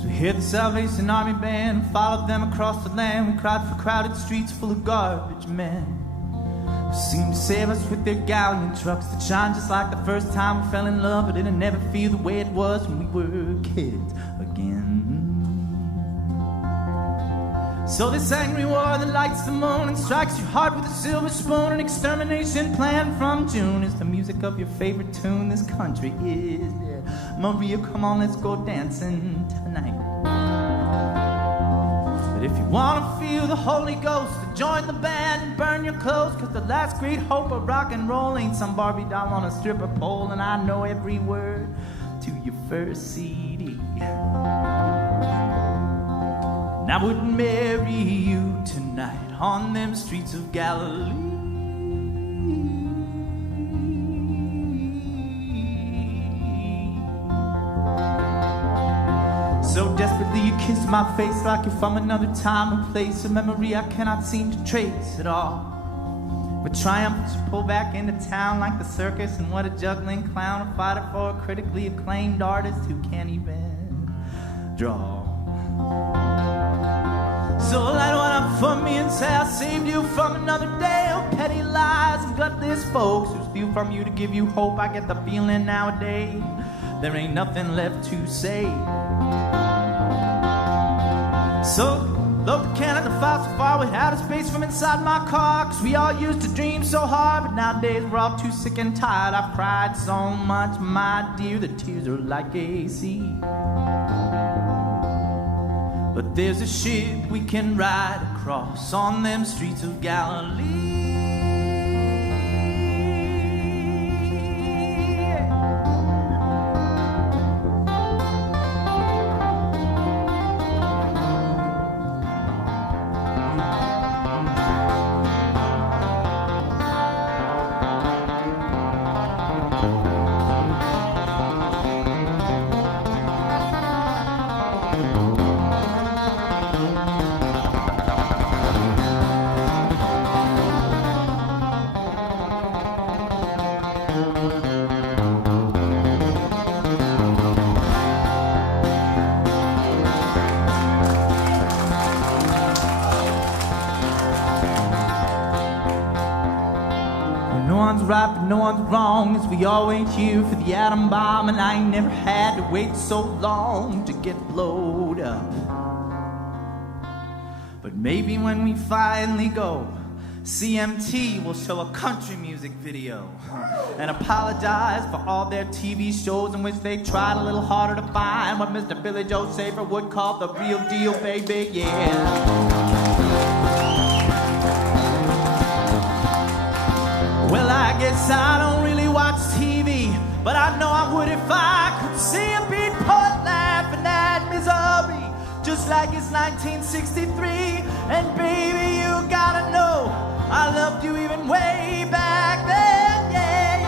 So we hear the Salvation Army band, followed them across the land. We cried for crowded streets full of garbage men who seemed to save us with their galleon trucks that shine just like the first time we fell in love, but it'll never feel the way it was when we were kids again. So this angry war that lights the moon and strikes your heart with a silver spoon, an extermination plan from June, is the music of your favorite tune. This country is, yeah. Maria, come on, let's go dancing tonight. But if you want to feel the Holy Ghost, join the band and burn your clothes, cause the last great hope of rock and roll ain't some Barbie doll on a stripper pole. And I know every word to your first CD. And I would marry you tonight on them streets of Galilee. So desperately you kiss my face like you're from another time and place, a memory I cannot seem to trace at all. But triumphant you pull back into town like the circus, and what a juggling clown, a fighter for a critically acclaimed artist who can't even draw. So light one up for me and say I saved you from another day. Oh, petty lies and gutless folks who steal from you to give you hope. I get the feeling nowadays there ain't nothing left to say. So load the can of the file so far with outer space from inside my car, cause we all used to dream so hard, but nowadays we're all too sick and tired. I've cried so much, my dear, the tears are like a sea. But there's a ship we can ride across on them streets of Galilee. Right, but no one's wrong, as we all wait here for the atom bomb, and I ain't never had to wait so long to get blowed up. But maybe when we finally go, CMT will show a country music video and apologize for all their TV shows in which they tried a little harder to find what Mr. Billy Joe Shaver would call the real deal, baby, yeah. Well, I guess I don't really watch TV, but I know I would if I could see a beat poet laughing at misery, just like it's 1963. And baby, you gotta know, I loved you even way back then, yeah,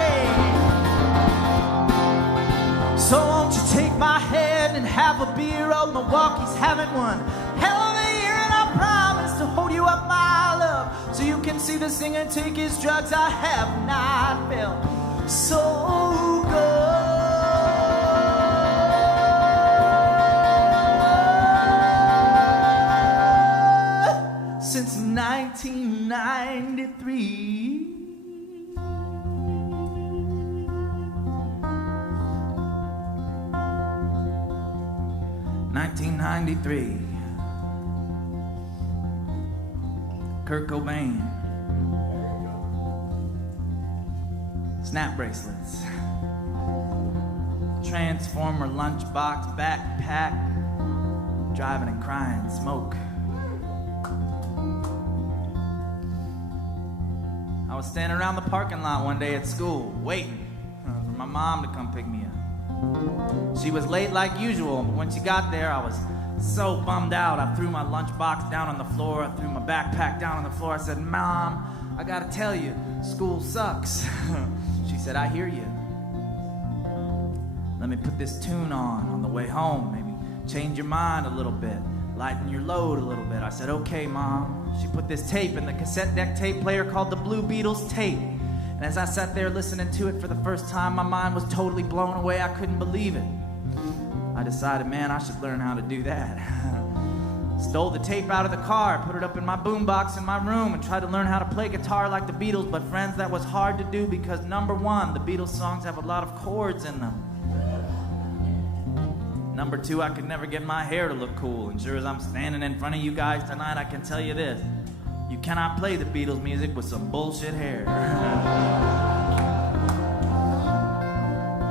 yeah. So won't you take my hand and have a beer? Old Milwaukee's having one hell of a year, and I promise to hold you up, my love, so you can see the singer take his drugs. I have not felt so good since 1993. 1993. Kurt Cobain. Snap bracelets. Transformer lunchbox backpack. Driving and crying smoke. I was standing around the parking lot one day at school, waiting for my mom to come pick me up. She was late like usual, but when she got there, I was so bummed out. I threw my lunchbox down on the floor. I threw my backpack down on the floor. I said, "Mom, I gotta tell you, school sucks." She said, "I hear you. Let me put this tune on the way home. Maybe change your mind a little bit, lighten your load a little bit." I said, "Okay, Mom." She put this tape in the cassette deck tape player called the Blue Beatles tape. And as I sat there listening to it for the first time, my mind was totally blown away. I couldn't believe it. I decided, man, I should learn how to do that. Stole the tape out of the car, put it up in my boombox in my room, and tried to learn how to play guitar like the Beatles. But friends, that was hard to do because number one, the Beatles songs have a lot of chords in them. Number two, I could never get my hair to look cool. And sure as I'm standing in front of you guys tonight, I can tell you this. You cannot play the Beatles music with some bullshit hair.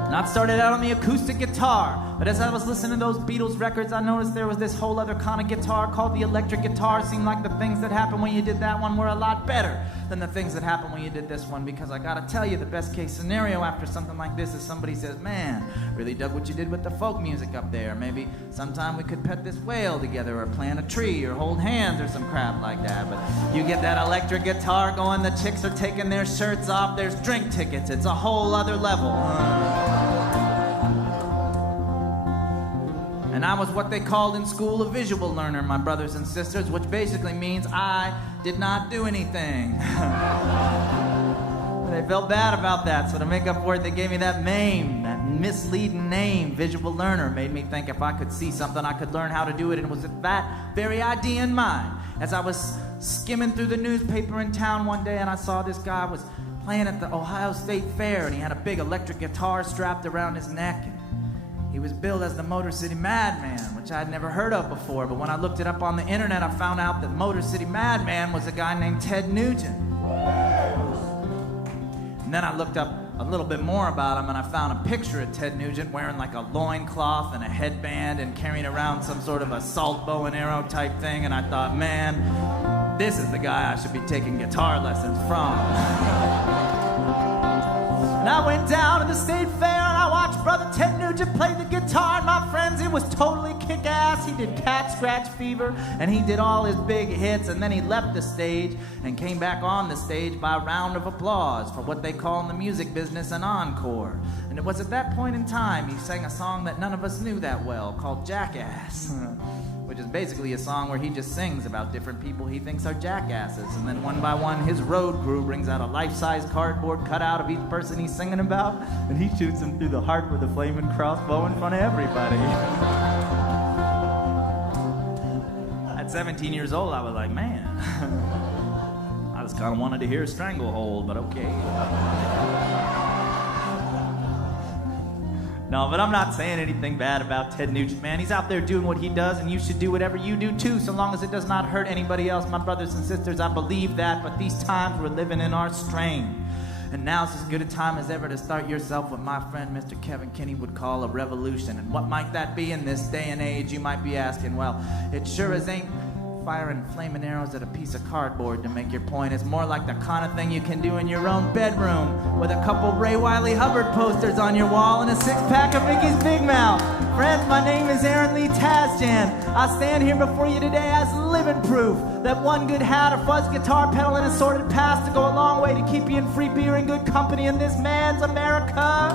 And I started out on the acoustic guitar, but as I was listening to those Beatles records, I noticed there was this whole other kind of guitar called the electric guitar. It seemed like the things that happened when you did that one were a lot better than the things that happened when you did this one, because I gotta tell you, the best case scenario after something like this is somebody says, man, really dug what you did with the folk music up there. Maybe sometime we could pet this whale together or plant a tree or hold hands or some crap like that. But you get that electric guitar going, the chicks are taking their shirts off, there's drink tickets, it's a whole other level. And I was what they called in school a visual learner, my brothers and sisters, which basically means I did not do anything. They felt bad about that, so to make up for it, they gave me that name, that misleading name, visual learner. Made me think if I could see something, I could learn how to do it, and it was with that very idea in mind. As I was skimming through the newspaper in town one day, and I saw this guy was playing at the Ohio State Fair, and he had a big electric guitar strapped around his neck. He was billed as the Motor City Madman, which I had never heard of before. But when I looked it up on the internet, I found out that Motor City Madman was a guy named Ted Nugent. And then I looked up a little bit more about him, and I found a picture of Ted Nugent wearing like a loincloth and a headband and carrying around some sort of assault bow and arrow type thing. And I thought, man, this is the guy I should be taking guitar lessons from. And I went down to the state fair and I watched Brother Ted Nugent play the guitar. And my friends, it was totally kick-ass. He did Cat Scratch Fever and he did all his big hits. And then he left the stage and came back on the stage by a round of applause for what they call in the music business an encore. And it was at that point in time he sang a song that none of us knew that well called Jackass. Which is basically a song where he just sings about different people he thinks are jackasses. And then one by one, his road crew brings out a life-size cardboard cutout of each person he's singing about, and he shoots him through the heart with a flaming crossbow in front of everybody. At 17 years old, I was like, man, I just kind of wanted to hear Stranglehold, but okay. No, but I'm not saying anything bad about Ted Nugent, man. He's out there doing what he does, and you should do whatever you do, too, so long as it does not hurt anybody else. My brothers and sisters, I believe that, but these times we're living in our strain. And now's as good a time as ever to start yourself what my friend Mr. Kevin Kinney would call a revolution. And what might that be in this day and age, you might be asking? Well, it sure as ain't firing flaming arrows at a piece of cardboard to make your point. It's more like the kind of thing you can do in your own bedroom with a couple Ray Wiley Hubbard posters on your wall and a six-pack of Mickey's Big Mouth. Friends, my name is Aaron Lee Tasjan. I stand here before you today as living proof that one good hat, a fuzz guitar pedal, and assorted pass to go a long way to keep you in free beer and good company in this man's America.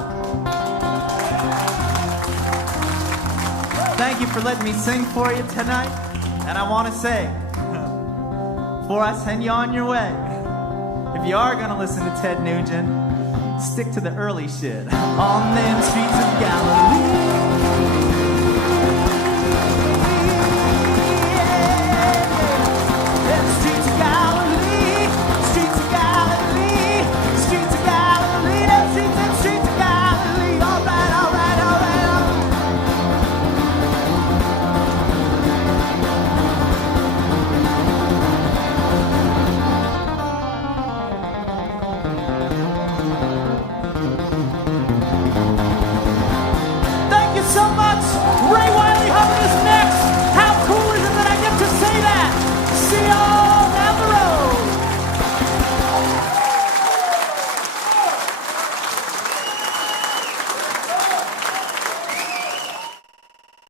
Thank you for letting me sing for you tonight. And I want to say, before I send you on your way, if you are going to listen to Ted Nugent, stick to the early shit. On them streets of Galilee.